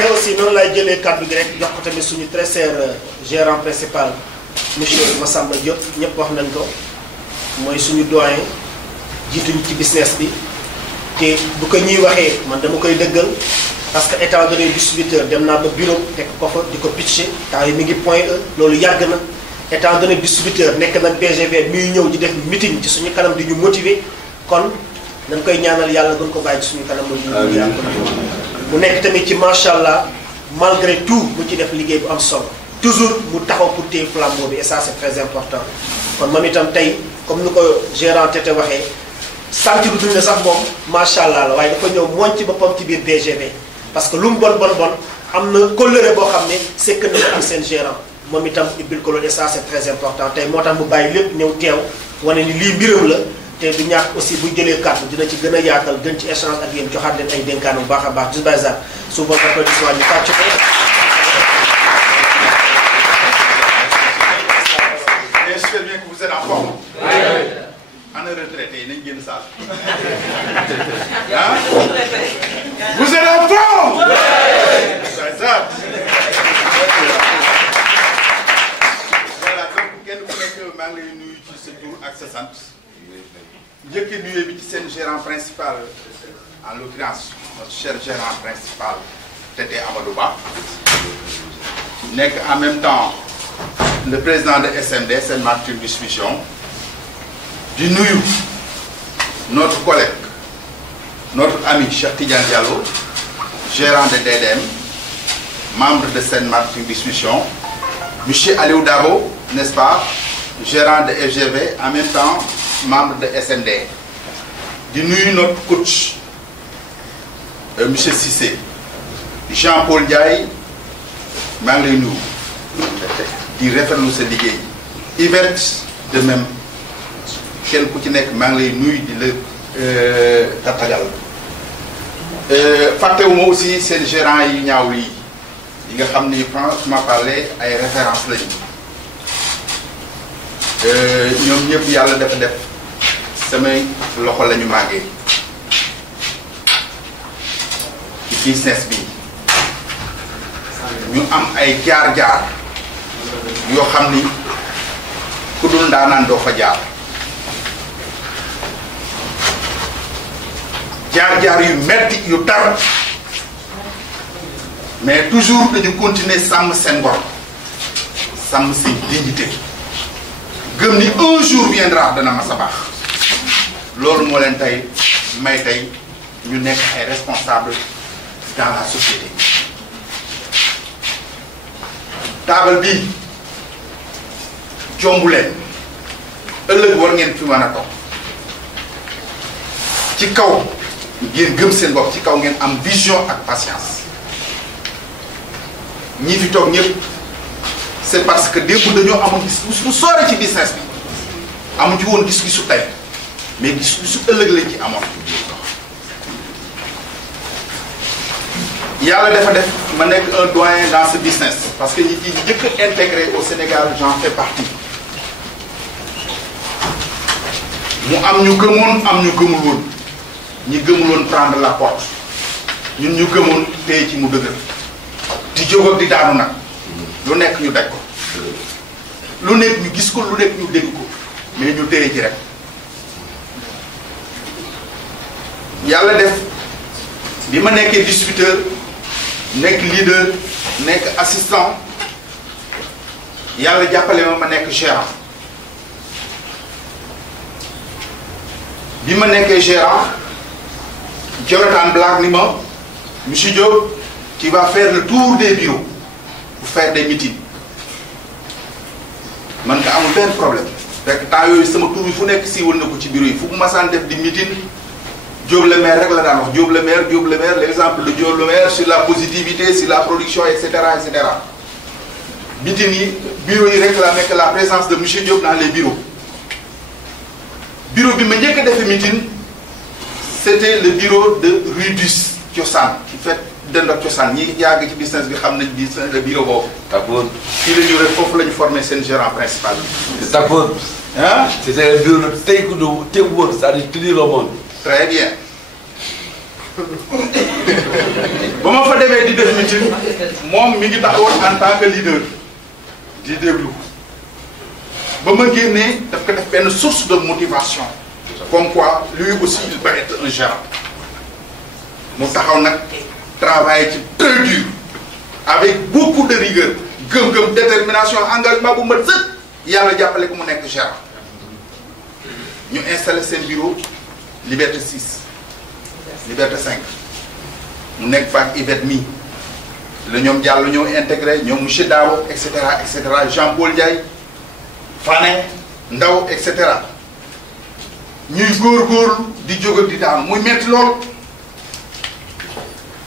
mais aussi noonu lay jëlee kàddu gi rek jox ko tamit suñu très cher gérant principal monsieur Massamba Diop ñëpp wax nañ ko mooy suñu doyen jiituñ ci business bi te bu ko ñuy waxee man dama koy dëggal parce que état donné distributeur dem naa ba bureau teg ko fa di ko pitché temps yi mi ngi point E loolu yàgg na état donné distributeur nekk nag BGV muy ñëw di def meeting ci suñu kanam di ñu motiver kon dañ koy ñaanal yàlla gën ko bàyyi ci suñu kanam ñu yàlla mu nekk tamit ci macha allah malgré tout mu ci def liggéey bu am solo toujours mu taxaw pour téye flambeau bi et ça c'est très important kon moom itam tey comme ni ko gérant Tete waxee sentir duñ ne sax moom macha allah la waaye dafa ñëw mooñ ci boppam ci biir BGV parce que lu mu bon am na kóllëre boo xam ne sekk na ko ak seen gérant moom itam ibbil ko loolu et ça c'est très important tey moo tax mu bàyyi lépp ñëw teew wane ni lii mbiram la te du ñàkk aussi bu jëlee kàddu dina ci gën a yaatal gën ci échange ak yéen joxaat leen ay dénkaan bu baax a baax juste bazar sous votre applaudissement ñu tàcc ko. J'espère bien que vous êtes en forme. Ana retraité yi nañ génn salle. Ah? Vous êtes en forme? Bazar. Voilà donc kenn ku nekk maa ngi lay nuyu ci sa tur ak sa sant. njëkk nuyu bi ci seen gérant principal en l'occurrence notre cher gérant principal Tete Amadou Ba nekk en même temps le président de SMD Sen Martin Distribution di nuyu notre collègue notre ami Cheikh Tidiane Diallo gérant de DDM membre de Sen Martin Distribution monsieur Aliou Dabo n'est-ce pas gérant de FGV en même temps membre de SMD di nuyu notre coach monsieur Cissé Jean-Paul Ndiaye maa ngi lay nuyu di rafetlu sa liggéey Yvette de même kenn ku ci nekk maa ngi lay nuyu di la tatagal fàttewuma aussi seen gérant yi ñaaw yi nga xam ni franchement parler ay références lañu ñoom ñëpp yàlla dafa def samay loxo la ñu màggee ci business bi ñu am ay jaar-jaar yoo xam ni ku dul ndaanaan doo fa jaar jaar-jaar yu metti yu tar mais toujours dañu continuer sàmm seen ngor sàmm seen dignité gëm ni un jour viendra dana ma sa baax loolu moo leen tey may tey ñu nekk ay responsable dans la société taabal bii jombu leen ëllëg war ngeen fi mën a toog ci kaw ngeen gëm seen bopp ci kaw ngeen am vision ak patience ñi fi toog ñëpp c'est parce que démb dañoo amoon gis bu soore ci business bi amu ci woon gis-gisu tey mais gis-gisu ëllëg lañ ci amoon yàlla dafa def ma nekk un doyen dans ce business parce que ñi ci njëkk a intégré au Sénégal j'en fais partie mu am ñu gëmoon am ñu gëmul woon ñi gëmul woon prendre la porte ñun ñu gëmoon téye ci mu dëgër di jóg ak di daanu nag lu nekk ñu daj ko lu nekk ñu gis ko lu nekk ñu dégg ko mais ñu téye ci rek yàlla def bi ma nekkee distributeur nekk leader nekk assistant yàlla jàppale ma nekk gérant bi ma nekkee gérant Jonathan Black ni ma monsieur Diop tu vas faire le tour des bureaux pour faire des meetings man nga amul benn problème fekk temps yooyu sama tur bi fu nekk siiwal na ko ci bureau yi fu mu masaan def di meeting Diop le maire rek la daan wax Diop le maire l'exemple de Diop le maire sur la positivité sur la production et cetera et cetera meeting yi bureau yi réclamaient que la présence de monsieur Diop dans les bureaux bureau bi ma njëkk a defee meeting c'était le bureau de rue dus Cosaan ci fait dënd ak Cosaan ñi yàgg ci business bi xam nañ business le bureau boobu. d'accord fii la ñu rek foofu la ñu formé seen gérant principal bi. d'accord. ah c'était le bureau de Takeover c'est-à-dire tenir le monde. très bien ba ma fa demee di def meeting meeting moom mi ngi taxawoon en tant que leader di déglu ba ma génnee daf ko def benn source de motivation comme quoi lui aussi il peut être un gérant mu taxaw nag travailler ci très dur avec beaucoup de rigueur gëm-gëm détermination engagement bu mat sëkk yàlla jàppale ko mu nekk gérant ñu installé seen bureau Liberté 6 Liberté 5 mu nekk fa ak Yvette mi la ñoom Diallo ñoo intégré ñoom monsieur Dao et cetera Jean-Paul Ndiaye Fane Ndaw et cetera ñuy góorgóorlu di jóg di daanu muy metti lool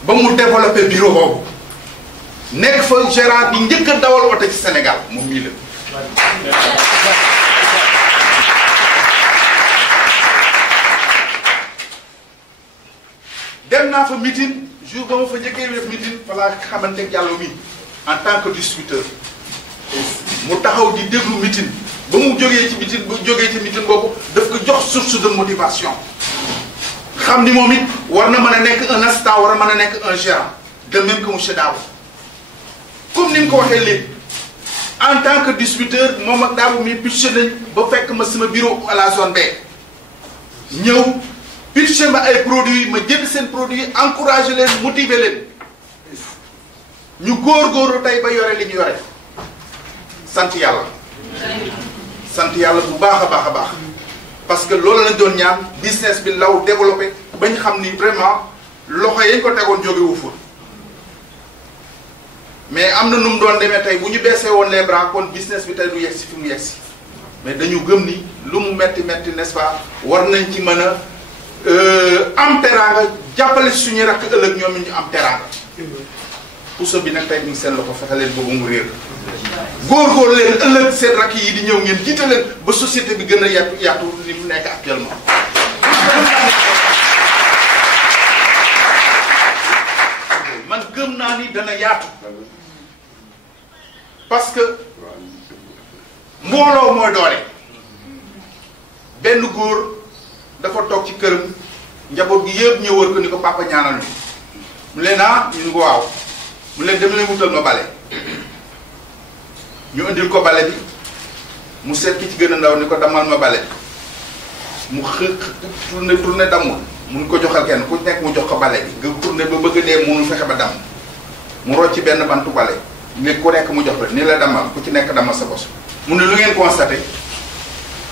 ba mu développé bureau boobu nekk fa gérant bi njëkk a dawal oto ci Sénégal moom mii la. dem naa fa meeting jour ba ma fa njëkkee def meeting fa laa xamante Diallo mi en tant que distributeur mu taxaw di déglu meeting ba mu jógee ci meeting boobu daf ko jox source de motivation xam ni moom it war na mën a nekk un assistant war a mën a nekk un gérant de même que monsieur Dabo comme ni nga ko waxee léegi en tant que distributeur moom ak Dabo mi pitché nañ ba fekk ma sama bureau à la zone B ñëw pitché ma ay produits ma jënd seen produits encouragé leen motiver leen ñu góorgóorlu tey ba yore li ñu yore sant yàlla bu baax a baax parce que loolu lañ doon ñaan business bi law développé bañ xam ni vraiment loxo yañ ko tegoon jóge wu fa mais am na nu mu doon demee tey bu ñu beesee woon les bras kon business bi tey du yegg si fi mu yegg si mais dañu gëm ni lu mu metti n'est-ce pas war nañ ci mën a am teraanga jàppale suñu rakk ëllëg ñoom ñu am teraanga puso bi nag tey mi ngi seen loxo fexe leen boobu mu réer góorgóor leen ëllëg seen rakk yi di ñëw ngeen jiite leen ba société bi gën a yaatu li mu nekk actuellement. man gëm naa ni dana yaatu parce que mbooloo mooy doole benn góor dafa toog ci këram njaboot gi yëpp ñëw wër ko ni ko papa ñaanal ñu mu leen ñu ni ko waaw mu leen dem leen wutal ma bale ñu indil ko bale bi mu seet ki ci gën a ndaw ni ko damal ma bale mu tourné damul mun ko joxal kenn ku nekk mu jox ko bale bi nga tourné ba bëgg a dee mënul fexe ba damm mu rocc benn bantu bale ni ku nekk mu jox la ni la damal ku ci nekk damal sa bos mu ne lu ngeen constaté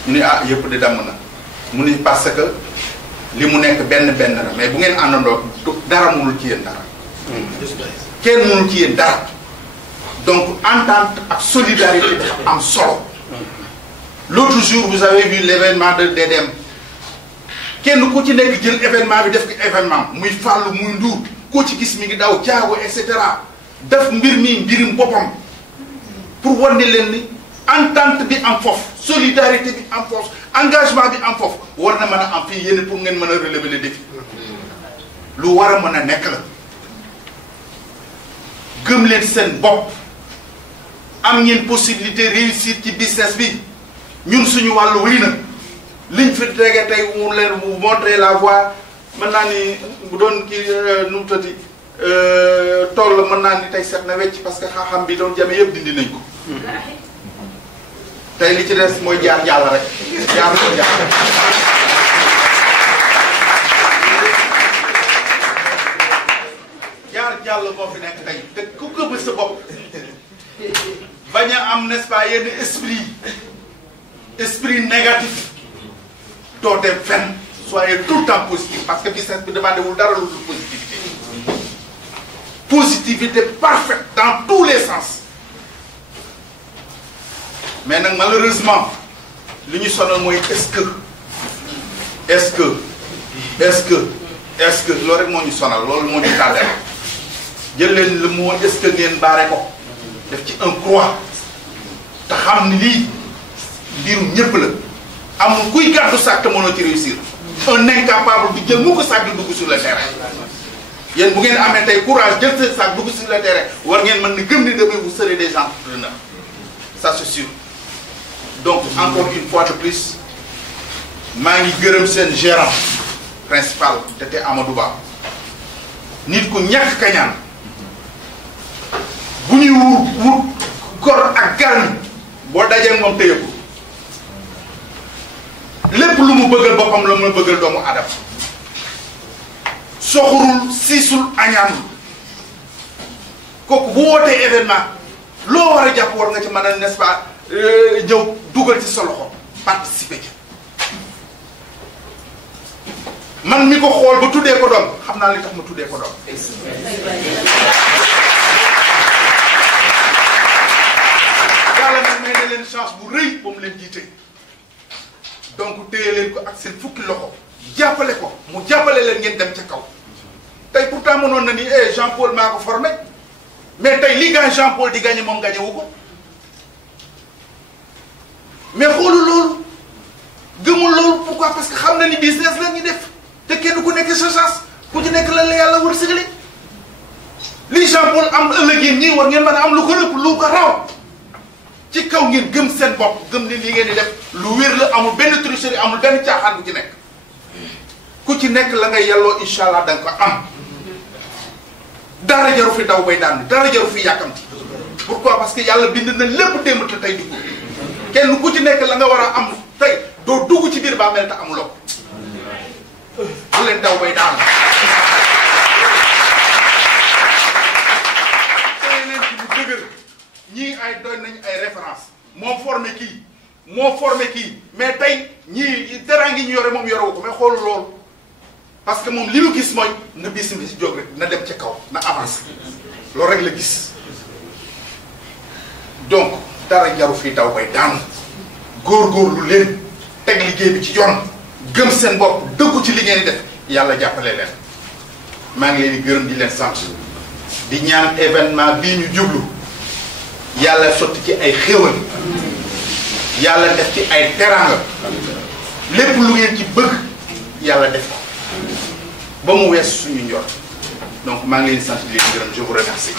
ñu ni yëpp di damm na mu ni parce que li mu nekk benn la mais bu ngeen àndandoo dara mënul ci yéen dara kenn mënul ci yéen dara donc entente ak solidarité dafa am solo l'autre jour vous avez vu l'événement de DDM kenn ku ci nekk jël événement bi def ko événement muy fàllu muy nduur koo ci gis mi ngi daw jaago et cetera def mbir mi mbirim boppam pour wan ne leen ni entente bi am foofu solidarité bi am foofu engagement bi am foofu war na mën a am fii yéen pour ngeen mën a relever le défi lu war a mën a nekk la gëm leen seen bopp am ngeen possibilité réussir ci business bi ñun suñu wàllu wëy na liñ fi tege tey mu leen mu montrer la voie mën naa ni bu doon kii nu mu tëddi tool la mën naa ni tey set na wecc parce que xam-xam bi doon jame yëpp dindi nañ ko tey li ci des mooy jaar jàll rek jaar ko jàll jaar jàll moo fi nekk tey te ku gëm sa bopp bañ a am n'est-ce pas yenn esprit négatif doo dem fenn soyez tout le temps positif parce que business bi demandé wul dara lu dul positivité parfaite dans tous les sens mais nag malheureusement li ñu sonal mooy est-ce que loolu rek moo ñu sonal loolu moo ñu tardé jël leen le mot est-ce que ngeen baare ko def ci un croix te xam ni lii mbirum ñëpp la amul kuy gàddu sac te mënoo ci réussir un incapable du jël mu ko sac di dugg sur le terrain yéen bu ngeen amee tey courage jël seen sac dugg sur le terrain war ngeen mën ni gëm ni demain vous serez des entrepreneurs ça c'est sûr donc encore une fois de plus maa ngi gërëm seen gérant principal te Amadou Ba nit ku ñàkk kañaan bu ñuy wut gor ak garmi boo dajee moom téye ko lépp lu mu bëggal boppam la mu bëggal doomu adam soxorul siisul añaanul kooku bu wootee événement loo war a jàpp war nga ci mën a n'est-ce pas ñëw dugal ci sa loxo participer ci man mi ko xool ba tuddee ko doom xam naa li tax ma tuddee ko doom yàlla nag may na leen chance bu rëy ba mu leen jiite donc téye leen ko ak seen fukki loxo jàppale ko mu jàppale leen ngeen dem ca kaw tey pourtant mënoon na ni Jean Paul maa ko formé mais tey li gaañ Jean Paul di gagné moom gagné wu ko mais xoolu loolu gëmul loolu pourquoi parce que xam na ni business la ñu def te kenn ku nekk sa chance ku ci nekk la la yàlla wërsëgale li Jean Paul am ëllëg yéen ñii war ngeen mën a am lu ko ëpp lu ko raw ci kaw ngeen gëm seen bopp gëm ni li ngeen di def lu wér la amul benn tricherie amul benn caaxaan bu ci nekk ku ci nekk la nga yelloo incha allah da nga ko am dara jaru fi daw bay daan dara jaru fi yàkkamti pourquoi parce que yàlla bind na lépp démb te tey dugg kenn ku ci nekk la nga war a am tey doo dugg ci biir baa mel te amuloo ko bu leen daw bay daan tey leen ci bu dëgër ñii ay doy nañ ay référence moo formé kii mais tey ñii dara ngi ñu yore moom yorewu ko mais xoolu loolu parce que moom li mu gis mooy na bis mi si jóg rek na dem ca kaw na avancé loolu rek la gis donc dara jaru fii daw bay daanu góorgóorlu leen teg liggéey bi ci yoon gëm seen bopp dëggu ci li ngeen di def yàlla jàppale leen maa ngi leen di gërëm di leen sant di ñaan événement bii ñu jublu yàlla sotti ci ay xéwal yàlla def ci ay teraanga lépp lu ngeen ci bëgg yàlla def ko ba mu wees suñu njort donc maa ngi leen di sant di leen gërëm je vous remercie